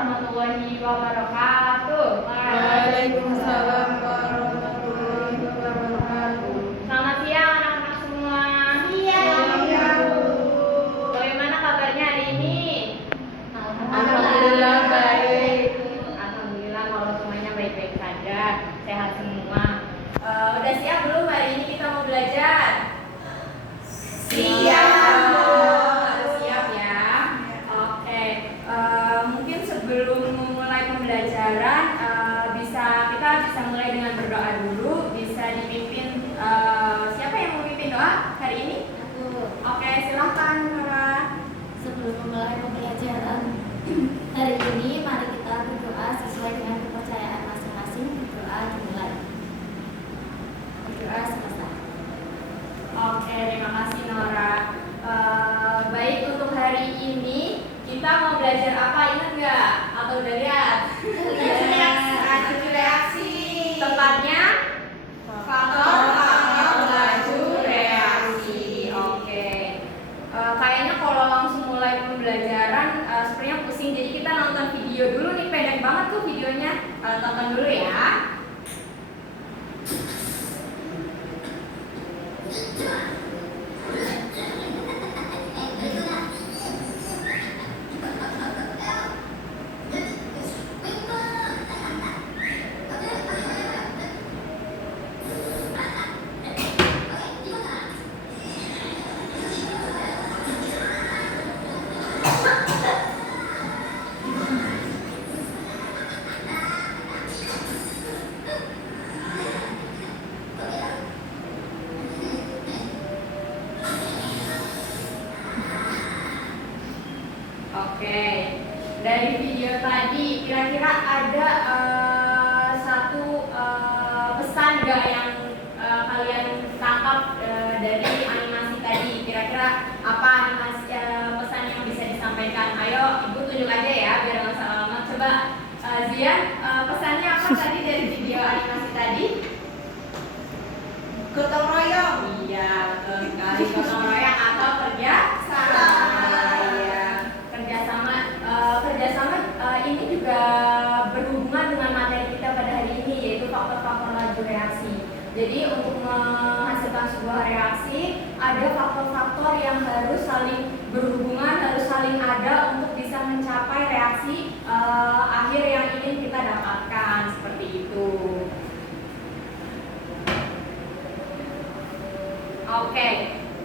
warahmatullahi wabarakatuh. Waalaikumsalam warahmatullahi wabarakatuh. Selamat siang anak-anak semua. Siang. Bagaimana kabarnya hari ini? Alhamdulillah baik. Alhamdulillah kalau semuanya baik-baik saja, sehat semua. Udah siap belum hari ini kita mau belajar? Harus siap ya. Oke. Mungkin sebelum memulai pembelajaran, kita bisa mulai dengan berdoa dulu. Bisa dipimpin siapa yang mau memimpin doa hari ini? Oke, silahkan Nora. Sebelum memulai pembelajaran hari ini, mari kita berdoa sesuai dengan kepercayaan masing-masing. Berdoa dimulai. Berdoa selesai. Oke, terima kasih Nora. Baik, untuk hari ini kita mau belajar apa, ingat nggak? Atau udah lihat? Laju reaksi. Tepatnya faktor laju reaksi. Oke. Kayaknya kalau langsung mulai pembelajaran sepertinya pusing. Jadi kita nonton video dulu nih, pendek banget tuh videonya. Tonton dulu ya. Oke, dari video tadi kira-kira ada satu pesan nggak yang kalian tangkap dari animasi tadi? Kira-kira apa animasi pesan yang bisa disampaikan? Ayo, ibu tunjuk aja ya biar nggak salah alamat. Coba Zian, pesannya apa tadi dari video animasi tadi? Gotong royong. Iya, betul sekali, gotong royong atau kerja sama. Kerjasama ini juga berhubungan dengan materi kita pada hari ini, yaitu faktor-faktor laju reaksi. Jadi untuk menghasilkan sebuah reaksi ada faktor-faktor yang harus saling berhubungan, harus saling ada untuk bisa mencapai reaksi akhir yang ingin kita dapatkan, seperti itu. Oke.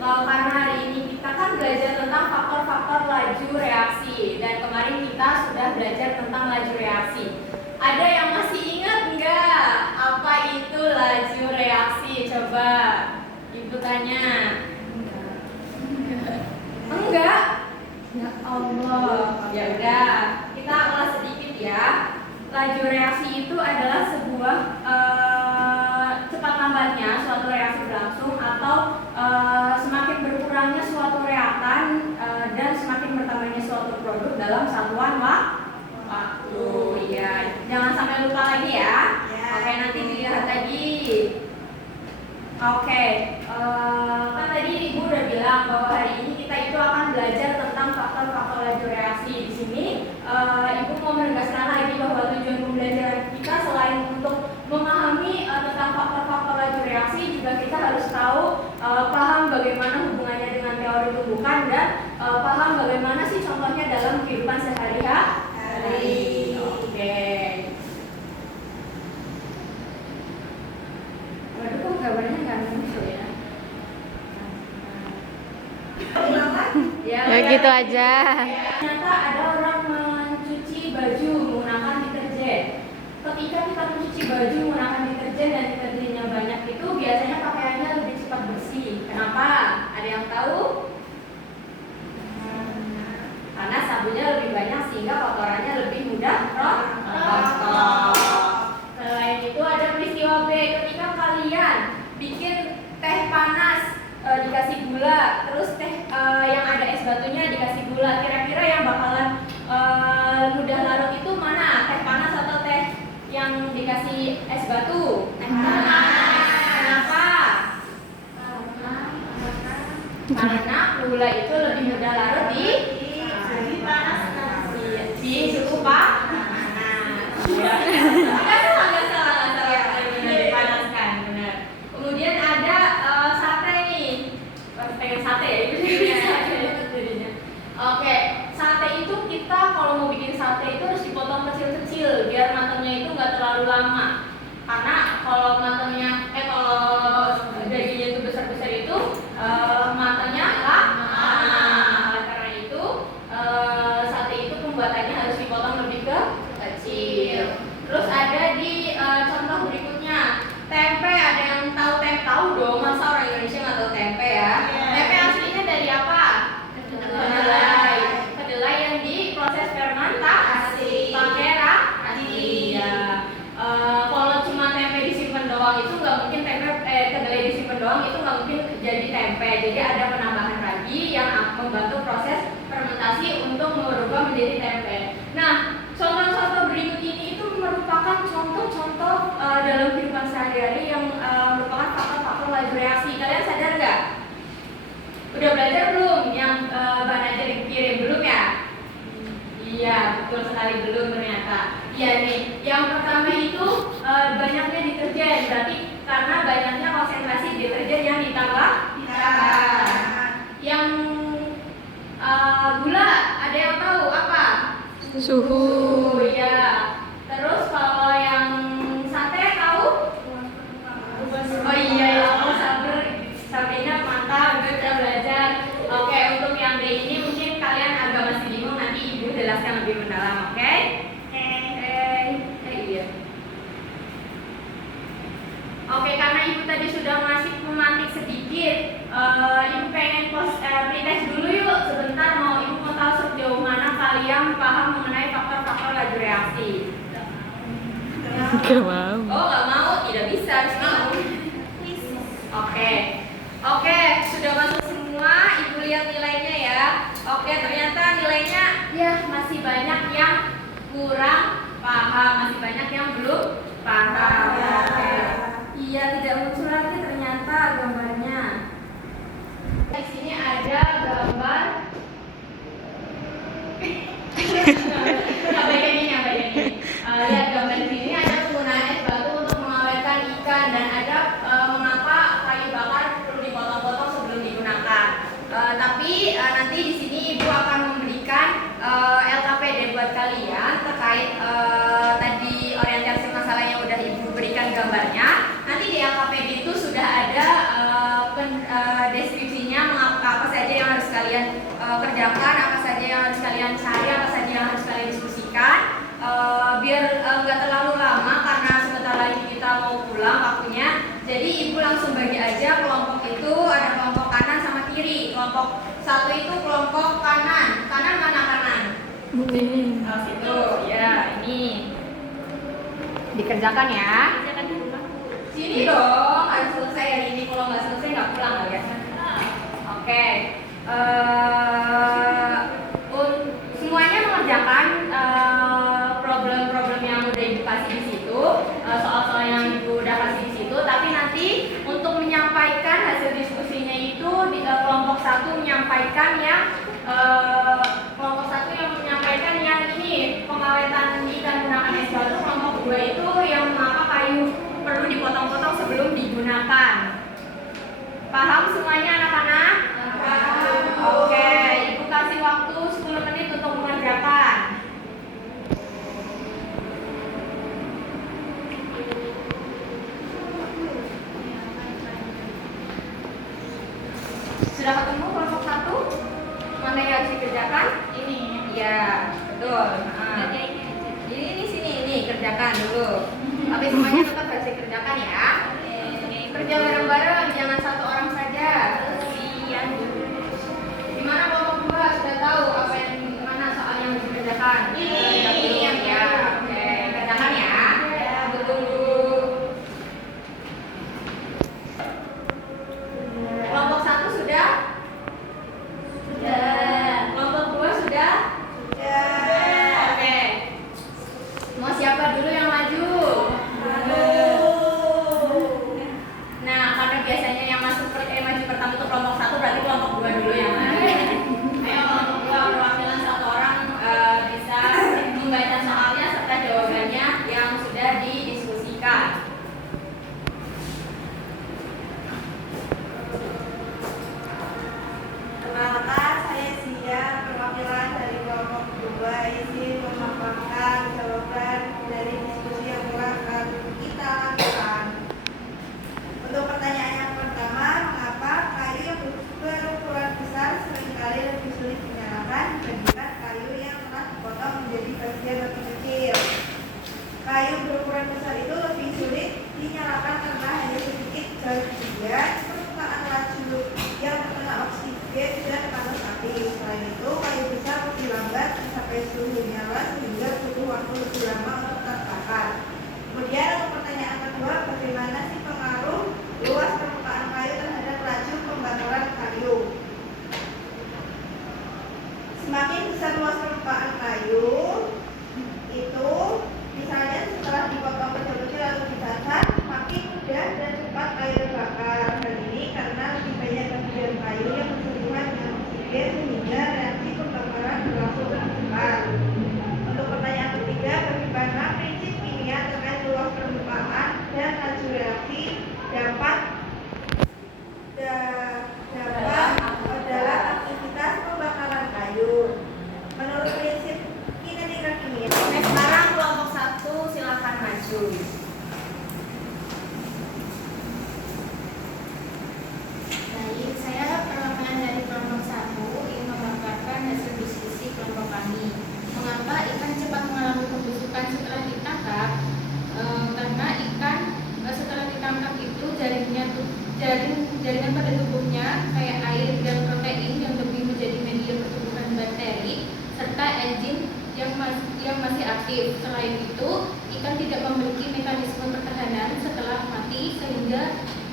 Karena hari ini kita kan belajar tentang faktor-faktor laju reaksi, dan kemarin kita sudah belajar tentang laju reaksi. Ada yang masih ingat nggak apa itu laju reaksi? Coba ibu tanya. Enggak? Ya Allah. Ya udah, kita ulas sedikit ya. Laju reaksi itu adalah sebuah cepat lambatnya suatu reaksi berlangsung atau semakin berkurangnya suatu reaktan dan semakin bertambahnya suatu produk dalam satuan waktu. Ya, jangan sampai lupa lagi ya. Oke, nanti dilihat lagi. Oke, kan tadi ibu udah bilang bahwa hari ini kita itu akan belajar tentang faktor-faktor laju reaksi. Di sini ibu mau menegaskan lagi bahwa tujuan pembelajaran kita selain untuk memahami tentang faktor-faktor laju reaksi, juga kita harus tahu paham bagaimana hubungannya dengan teori tumbuhan dan paham bagaimana sih contohnya dalam kehidupan sehari-hari. Oke. Waduh, kok gambarnya nggak muncul ya? Ya gitu aja. Ternyata ada orang mencuci baju menggunakan deterjen. Ketika kita mencuci baju menggunakan deterjen dan deterjennya banyak, itu biasanya pakaiannya lebih cepat bersih. Kenapa? Ada yang tahu? Karena sabunnya lebih banyak sehingga kotorannya lebih mudah rontok. Selain itu ada peristiwa B. Ketika kalian bikin teh panas dikasih gula, terus teh yang ada es batunya dikasih gula, kira-kira yang bakalan mudah larut itu mana? Teh panas atau teh yang dikasih es batu? Teh panas. Kenapa? Karena gula itu lebih mudah larut di suhu panas. terlalu lama. Karena kalau kalau dagingnya itu besar-besar itu matangnya lama. Oleh karena itu sate itu pembuatannya harus dipotong lebih kecil. Terus ada di contoh berikutnya tempe. Ada yang tahu dong, masa orang Indonesia nggak tahu tempe ya? Tempe aslinya dari apa? Kedelai yang diproses fermentasi pakai ragi. Ya. Kalau cuma tempe disimpan doang itu nggak mungkin kedelai disimpan doang itu nggak mungkin jadi tempe. Jadi ada penambahan ragi yang membantu proses fermentasi untuk merubah menjadi tempe. Nah, contoh-contoh berikut ini itu merupakan contoh-contoh dalam kehidupan sehari-hari yang merupakan faktor-faktor laju reaksi. Kalian sadar nggak? Udah belajar belum? Yang Mbak Najar kirim belum ya? Iya, betul sekali belum ternyata. Iya nih, yang pertama itu banyaknya deterjen. Berarti karena banyaknya konsentrasi deterjen yang ditambahkan. Yang gula, ada yang tahu apa? Suhu. Ya. Terus kalau yang sate tahu? Oh iya ya, Sabrina mantap, gue udah belajar. Oke, untuk yang D ini mungkin kalian agak masih bingung, nanti ibu jelaskan lebih mendalam, oke? Iya. Oke, karena ibu tadi sudah masih memantik sedikit, ibu pengen pretest dulu yuk sebentar. Ibu mau tahu sejauh mana kalian paham mengenai faktor-faktor laju reaksi. Gak mau. Oh, nggak mau? Tidak bisa, harus mau. Oke, sudah masuk semua. Ibu lihat nilainya ya. Oke, ternyata nilainya ya masih banyak yang kurang paham, masih banyak yang belum paham. Oke. Iya, tidak muncul lagi ternyata gambarnya. Di sini ada gambar. Apa ini? Lihat gambar di sini ada penggunaan es batu untuk mengawetkan ikan dan ada mengapa kayu bakar perlu dipotong-potong sebelum digunakan. Tapi nanti di sini ibu akan memberikan LKPD buat kalian terkait tadi orientasi masalah yang udah ibu berikan gambarnya. Nanti di LKPD itu sudah ada deskripsinya apa saja yang harus kalian kerjakan, apa saja yang harus kalian cari, apa saja yang harus kalian diskusikan. Biar nggak terlalu lama karena sebentar lagi kita mau pulang waktunya. Jadi ibu langsung bagi aja kelompok itu, ada kelompok kanan sama kiri. Kelompok satu itu kelompok kanan. Kanan mana kanan? Oh, situ. Ya, ini dikerjakan ya. Sini dong, harus selesai hari ini. Kalau nggak selesai nggak pulang ya. Oke. Semuanya mengerjakan problem-problem yang udah ibu kasih di situ, soal-soal yang ibu udah kasih di situ. Tapi nanti untuk menyampaikan hasil diskusinya itu di kelompok satu menyampaikan yang ini pengawetan ikan menggunakan es batu. Kelompok dua itu yang mengapa kayu perlu dipotong-potong sebelum digunakan. Paham semuanya anak-anak? Oke, ibu kasih waktu 10 menit untuk mengerjakan. Sudah ketemu kelompok satu? Mana yang harus dikerjakan? Ini. Ya, betul. Nah, ini sini, ini kerjakan dulu. Tapi semuanya tetap harus dikerjakan ya. Kerja bareng-bareng, jangan satu orang saja. Gimana kelompok dua sudah tahu apa yang mana soal yang harus dikerjakan? Ini yang ya. Oke, kerjakan ya. Tunggu. Kelompok satu sudah? Sudah. Kelompok dua sudah? Sudah. Oke. Mau siapa dulu yang maju? Nah, karena biasanya yang maju pertama itu kelompok satu, berarti kelompok dua dulu yang maju. Ayo kelompok dua, perwakilan satu orang bisa biar lebih kecil. Kayu berukuran besar itu lebih sulit dinyalakan karena hanya sedikit bagian permukaan laju yang terkena oksigen dan panas api. Selain itu, kayu besar lebih lambat mencapai suhu nyala sehingga butuh waktu lebih lama untuk terbakar. Kemudian untuk pertanyaan kedua, bagaimana sih pengaruh luas permukaan kayu terhadap laju pembakaran kayu? Semakin besar luas permukaan kayu, itu misalnya setelah dipotong kecil-kecil lalu dibakar, makin mudah dan cepat kayu terbakar. Hal ini karena lebih banyak bagian kayu yang bersentuhan dengan oksigen sehingga reaksi pembakaran berlangsung lebih cepat. Untuk pertanyaan ketiga, bagaimana prinsip kimia terkait luas permukaan dan laju reaksi dapat dalam aktivitas pembakaran kayu? Menurut prinsip kinetika kimia. Oke, sekarang kelompok 1 silakan maju. Baik, saya perwakilan dari kelompok 1 ingin memaparkan hasil diskusi kelompok kami. Mengapa ikan cepat mengalami pembusukan setelah ditangkap? Karena ikan setelah ditangkap itu jaringan pada tubuhnya kayak air dan protein yang lebih menjadi media pertumbuhan bakteri serta enzim yang masih aktif. Selain itu, ikan tidak memiliki mekanisme pertahanan setelah mati sehingga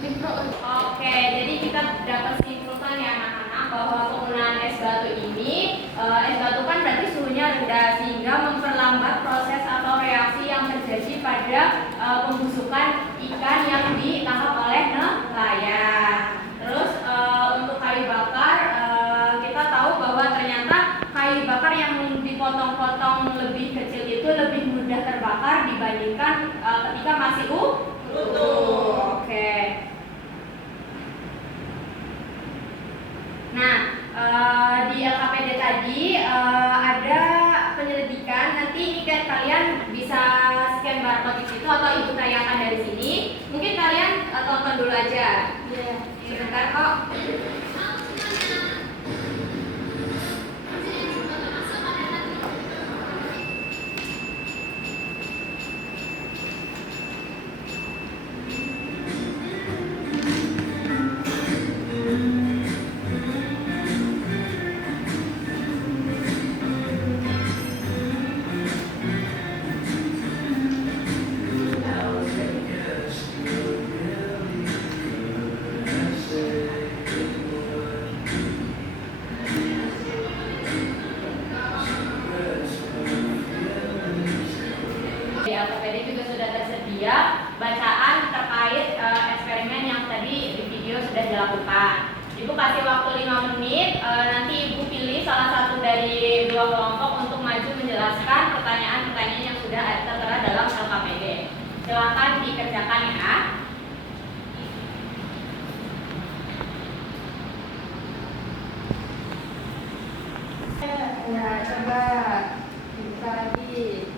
Oke, jadi kita dapat simpulkan ya anak-anak bahwa penggunaan es batu ini, es batu kan berarti suhunya rendah sehingga memperlambat proses atau reaksi yang terjadi pada pembusukan ikan yang ditangkap oleh nelayan. Terus untuk kayu bakar, kita tahu bahwa ternyata kayu bakar yang dipotong-potong lebih kecil itu lebih mudah terbakar dibandingkan ketika masih utuh. Oke. Nah, di LKPD tadi ada penyelidikan. Nanti kalian bisa scan barcode di situ atau ibu tayangkan dari sini. Mungkin kalian tonton dulu aja. ya, Sebentar kok. Di LKPD juga sudah tersedia bacaan terkait eksperimen yang tadi di video sudah dilakukan. Ibu kasih waktu 5 menit, nanti ibu pilih salah satu dari 2 kelompok untuk maju menjelaskan pertanyaan-pertanyaan yang sudah tertera dalam LKPD. Silakan dikerjakan ya. Ya, coba buka lagi.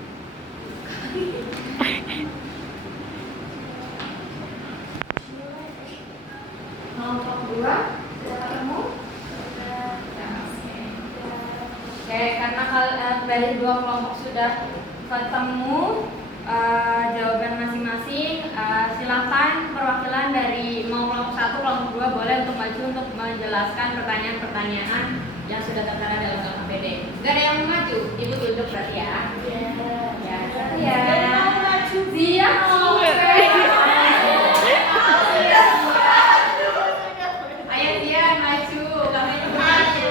Kelompok 2 sudah ketemu? Oke, karena dari 2 kelompok sudah ketemu jawaban masing-masing, silakan perwakilan dari mau kelompok 1, kelompok 2 boleh untuk maju untuk menjelaskan pertanyaan-pertanyaan yang sudah tertera dalam LKPD. Gak ada yang mau maju, ibu duduk berarti ya. Ya. Zia mau Ayo Zia maju, kamu juga maju.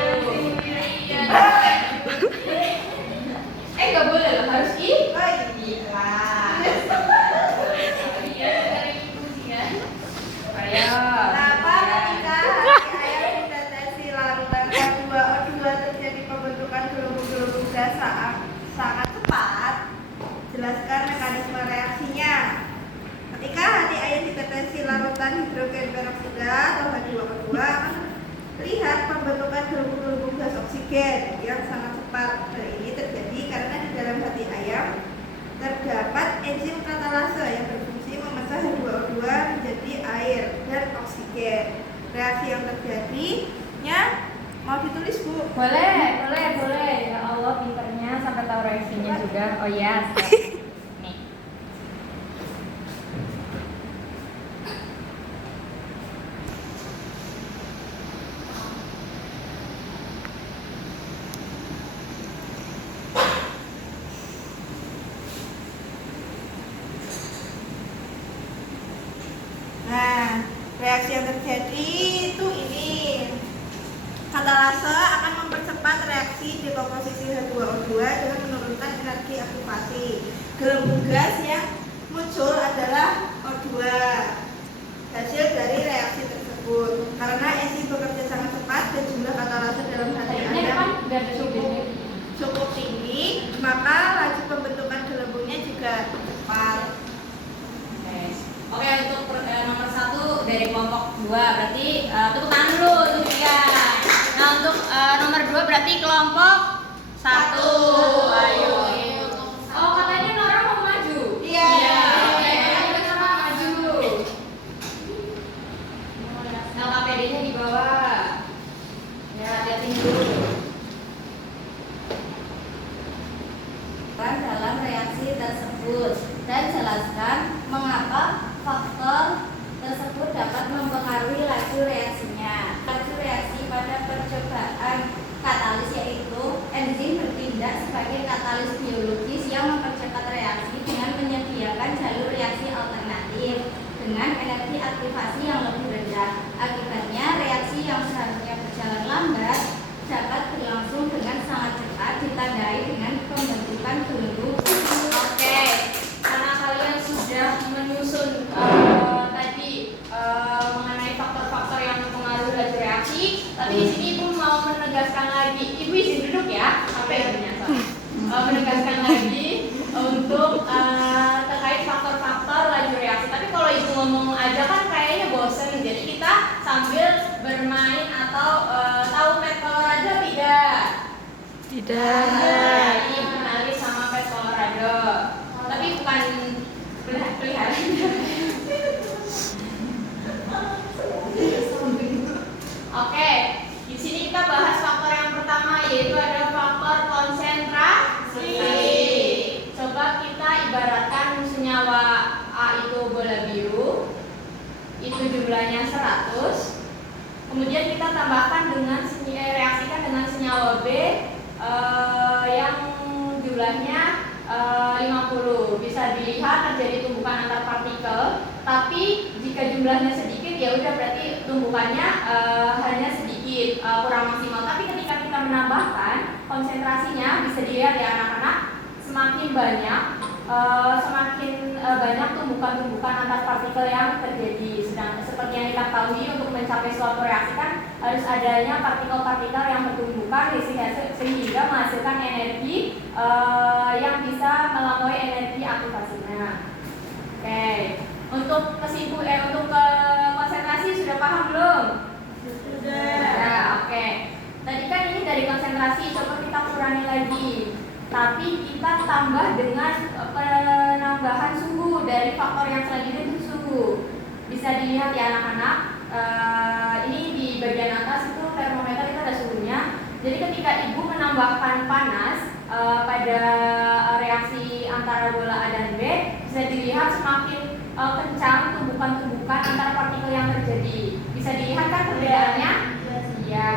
Gak boleh loh, harus ikhlas. Ayo. Kenapa ketika hati ayam mendeteksi larutan H2O2 terjadi pembentukan gelembung-gelembung gas sangat cepat? Jelaskan mekanisme reaksinya. Ketika hati ayam dideteksi larutan hidrogen peroksida atau H2O2 akan terlihat pembentukan gelembung-gelembung gas oksigen yang sangat cepat. Hal ini terjadi karena di dalam hati ayam terdapat enzim katalase yang berfungsi memecah H2O2 menjadi air dan oksigen. Reaksi yang terjadinya mau ditulis, Bu? Boleh. Ya Allah, pinternya sampai tahu reaksinya juga. Oh ya. Nih. Nah, reaksi yang terjadi itu ini. Katalase akan mempercepat reaksi dekomposisi H2O2 dengan menurunkan energi aktivasi. Gelembung gas yang muncul adalah O2 hasil dari reaksi tersebut. Karena enzim bekerja sangat cepat dan jumlah katalase dalam hati Anda cukup tinggi, maka laju pembentukan gelembungnya juga cepat. Oke, untuk nomor 1 dari kelompok 2 berarti tepuk tangan dulu untuk Vika. Nah, untuk nomor 2 berarti kelompok 1. Ayo. Oh, katanya Nora mau maju. Iya. Kita sama maju. LKPD-nya di bawah. Ya, hati-hati dulu. Dalam reaksi tersebut dan jelaskan mengapa faktor tersebut dapat mempengaruhi laju reaksinya. Laju reaksi pada percobaan katalis yaitu enzim bertindak sebagai katalis biologis yang mempercepat reaksi dengan menyediakan jalur reaksi alternatif dengan energi aktivasi yang lebih rendah. Akibatnya reaksi yang seharusnya berjalan lambat dapat berlangsung dengan sangat cepat ditandai dengan pembentukan gelembung. Oke, karena kalian sudah menyusun tadi mengenai faktor-faktor yang mempengaruhi laju reaksi, tapi di sini Ibu mau menegaskan lagi. Ibu izin duduk ya, menegaskan lagi untuk terkait faktor-faktor laju reaksi. Tapi kalau Ibu ngomong aja kan kayaknya bosen, jadi kita sambil bermain atau tahu pet Colorado tidak? Tidak. Ini kenali sama pet Colorado, tapi bukan peliharaan. Oke, di sini kita bahas faktor yang pertama yaitu ada faktor konsentrasi. Coba kita ibaratkan senyawa A itu bola biru, itu jumlahnya 100. Kemudian kita tambahkan dengan reaksikan dengan senyawa B yang jumlahnya 50. Bisa dilihat terjadi tumbukan antar partikel, tapi jika jumlahnya sedikit ya udah berarti tumbukannya hanya sedikit, kurang maksimal. Tapi ketika kita menambahkan konsentrasinya, bisa dilihat ya anak-anak, semakin banyak tumbukan-tumbukan antar partikel yang terjadi. Sedang seperti yang kita ketahui, untuk mencapai suatu reaksi kan harus adanya partikel-partikel yang bertumbukan sehingga menghasilkan energi yang bisa melampaui energi aktivasinya. Oke, untuk untuk ke konsentrasi sudah paham belum? Sudah. Ya, oke. Tadi kan ini dari konsentrasi, coba kita kurangi lagi. Tapi kita tambah dengan penambahan suhu dari faktor yang selanjutnya itu suhu. Bisa dilihat ya anak-anak, ini di bagian atas itu termometer itu ada suhunya. Jadi ketika ibu menambahkan panas pada reaksi antara bola A dan B, bisa dilihat semakin kencang tumbukan-tumbukan antara partikel yang terjadi. Bisa dilihat kan perbedaannya? Ya.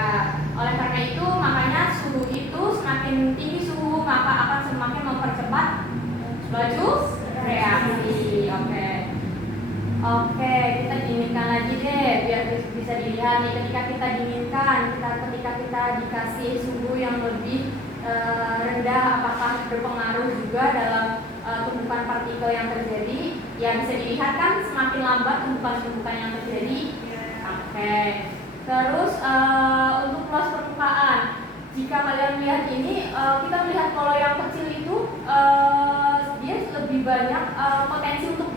Oleh karena itu makanya suhu itu semakin tinggi suhu maka akan semakin mempercepat laju reaksi. Oke, kita dinginkan lagi deh biar bisa dilihat nih ketika kita dinginkan, ketika kita dikasih suhu yang lebih rendah, apakah berpengaruh juga dalam tumbukan partikel yang terjadi? Ya bisa dilihat kan semakin lambat tumbukan-tumbukan yang terjadi. Oke. Terus untuk luas permukaan, jika kalian lihat ini, kita melihat kalau yang kecil itu dia lebih banyak potensi untuk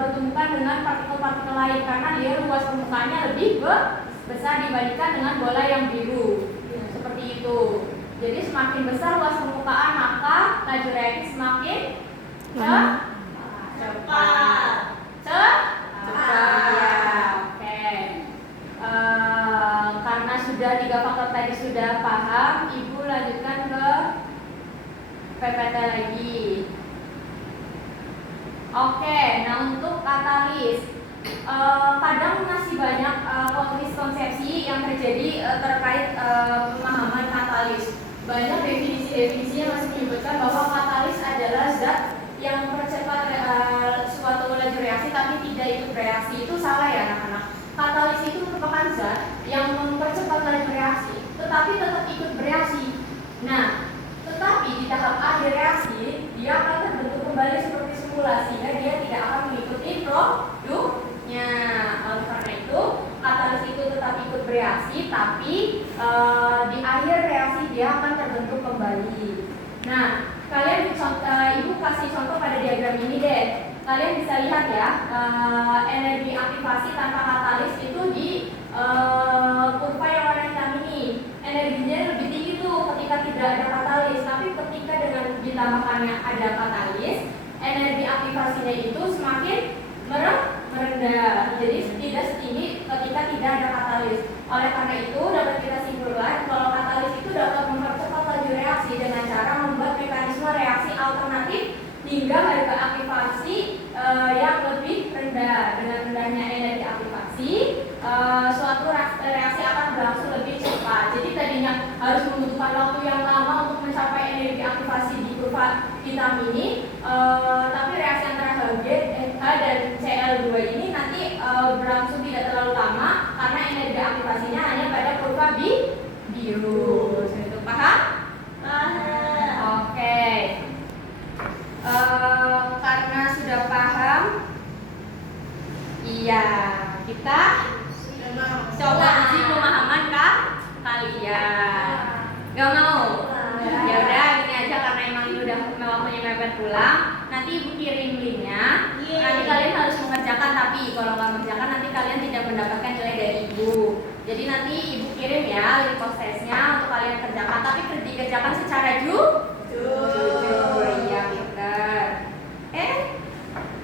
bertumbukan dengan partikel-partikel lain karena dia luas permukaannya lebih besar dibandingkan dengan bola yang biru. Seperti itu. Jadi semakin besar luas permukaan maka laju reaksi semakin cepat. Karena sudah 3 faktor tadi sudah paham, ibu lanjutkan ke PPT lagi. Oke, nah untuk katalis, kadang masih banyak miskonsepsi yang terjadi terkait pemahaman katalis. Banyak definisi-definisi yang masih menyebutkan bahwa katalis adalah zat yang mempercepat suatu laju reaksi tapi tidak ikut bereaksi. Itu salah ya anak-anak. Katalis itu merupakan zat yang mempercepat laju reaksi tetapi tetap ikut bereaksi. Nah, tetapi di tahap akhir reaksi dia akan terbentuk kembali seperti semula sehingga dia tidak akan mengikuti produknya. Oleh karena itu, katalis itu tetap ikut bereaksi tapi di akhir reaksi dia akan terbentuk kembali. Nah, kalian ibu kasih contoh pada diagram ini deh. Kalian bisa lihat ya, energi aktivasi tanpa katalis itu di kurva yang warna hitam ini. Energinya lebih tinggi tuh ketika tidak ada katalis, tapi ketika dengan ditambahkannya ada katalis, energi aktivasinya itu semakin merendah. Jadi tidak setinggi ketika tidak ada katalis. Oleh karena itu dapat kita simpulkan kalau katalis itu dapat mempercepat laju reaksi dengan cara membuat mekanisme reaksi alternatif hingga harga aktivasi yang lebih rendah. Dengan rendahnya energi aktivasi, suatu reaksi akan berlangsung lebih cepat. Jadi tadinya harus membutuhkan waktu yang lama untuk mencapai energi aktivasi di kurva hitam ini, tapi reaksi antara H dan Cl2 ini nanti berlangsung tidak terlalu lama karena energi aktivasinya hanya pada kurva biru. Itu paham? Oke. Karena sudah paham, iya, kita coba uji pemahaman kalian. Gak mau? Ya udah, gini aja karena emang ini udah waktunya mepet pulang. Nanti ibu kirim linknya. Nanti kalian harus mengerjakan, tapi kalau nggak mengerjakan nanti kalian tidak mendapatkan nilai dari ibu. Jadi nanti ibu kirim ya link post testnya untuk kalian kerjakan, tapi dikerjakan secara jujur. Iya, pintar.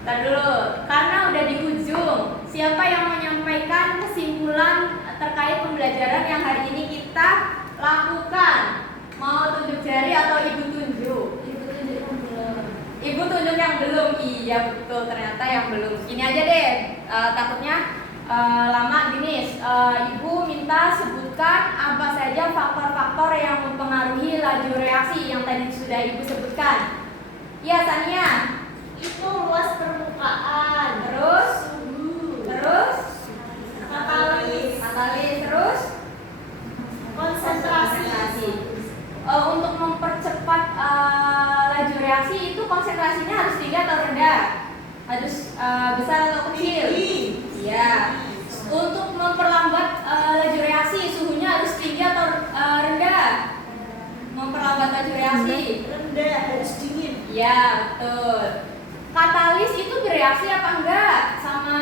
Tar dulu, karena udah di ujung. Siapa yang menyampaikan kesimpulan terkait pembelajaran yang hari ini kita lakukan? Mau tunjuk jari atau ibu tunjuk? Ibu tunjuk yang belum. Iya betul, ternyata yang belum. Ini aja deh, takutnya lama gini. Ibu minta sebutkan apa saja faktor-faktor yang mempengaruhi laju reaksi yang tadi sudah ibu sebutkan. Iya, Tania. Itu luas permukaan, Terus katalis, terus konsentrasi. Untuk mempercepat laju reaksi itu konsentrasinya harus tinggi atau rendah? Harus besar atau kecil? Iya. Untuk memperlambat laju reaksi suhunya harus tinggi atau rendah? Memperlambat laju reaksi Rendah, harus dingin. iya, betul. Katalis itu bereaksi apa enggak sama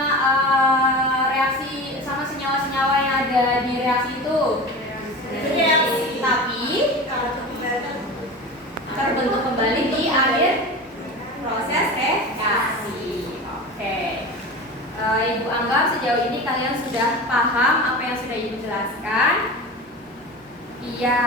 reaksi sama senyawa-senyawa yang ada di reaksi itu? Bereaksi. Tapi terbentuk kembali di akhir proses reaksi. Oke. Ibu anggap sejauh ini kalian sudah paham apa yang sudah ibu jelaskan. Iya.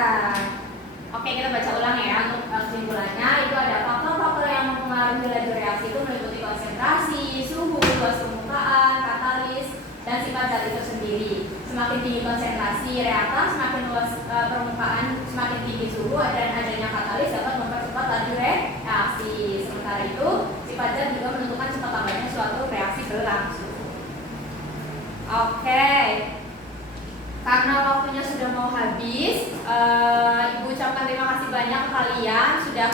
Oke, kita baca ulang ya untuk kesimpulannya. Itu ada faktor-faktor yang mempengaruhi laju reaksi itu meliputi konsentrasi, suhu, luas permukaan, katalis, dan sifat zat itu sendiri. Semakin tinggi konsentrasi reaktan, semakin luas permukaan, semakin tinggi suhu, dan adanya katalis dapat mempercepat laju reaksi. Sementara itu, sifat zat juga menentukan cepat lambatnya suatu reaksi berlangsung. Oke. Karena waktunya sudah mau habis, ibu ucapkan terima kasih banyak ke kalian sudah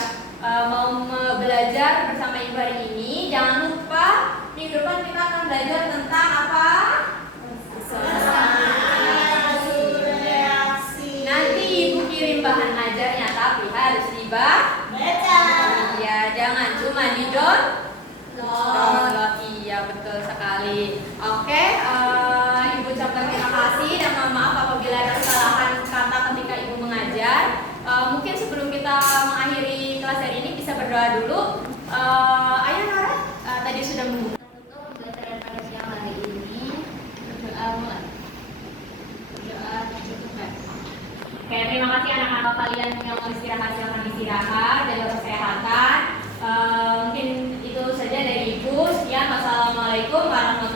mau belajar bersama ibu hari ini. Jangan lupa minggu depan kita akan belajar tentang apa? Nanti ibu kirim bahan ajarnya, tapi harus dibaca. Iya, jangan cuma download. Iya, betul sekali. Oke, ibu ucapkan terima kasih dan mohon maaf apabila ada kesalahan kata ketika ibu mengajar. Mungkin sebelum kita mengakhiri kelas hari ini bisa berdoa dulu. Ayo Nora, tadi sudah membuka. Untuk pembelajaran pada siang hari ini, berdoa mulai. Berdoa Tuhan. Oke, terima kasih anak-anak kalian yang mau istirahat, silakan istirahat, jaga kesehatan. Mungkin itu saja dari Ibu. Sekian, wassalamualaikum warahmatullahi wabarakatuh.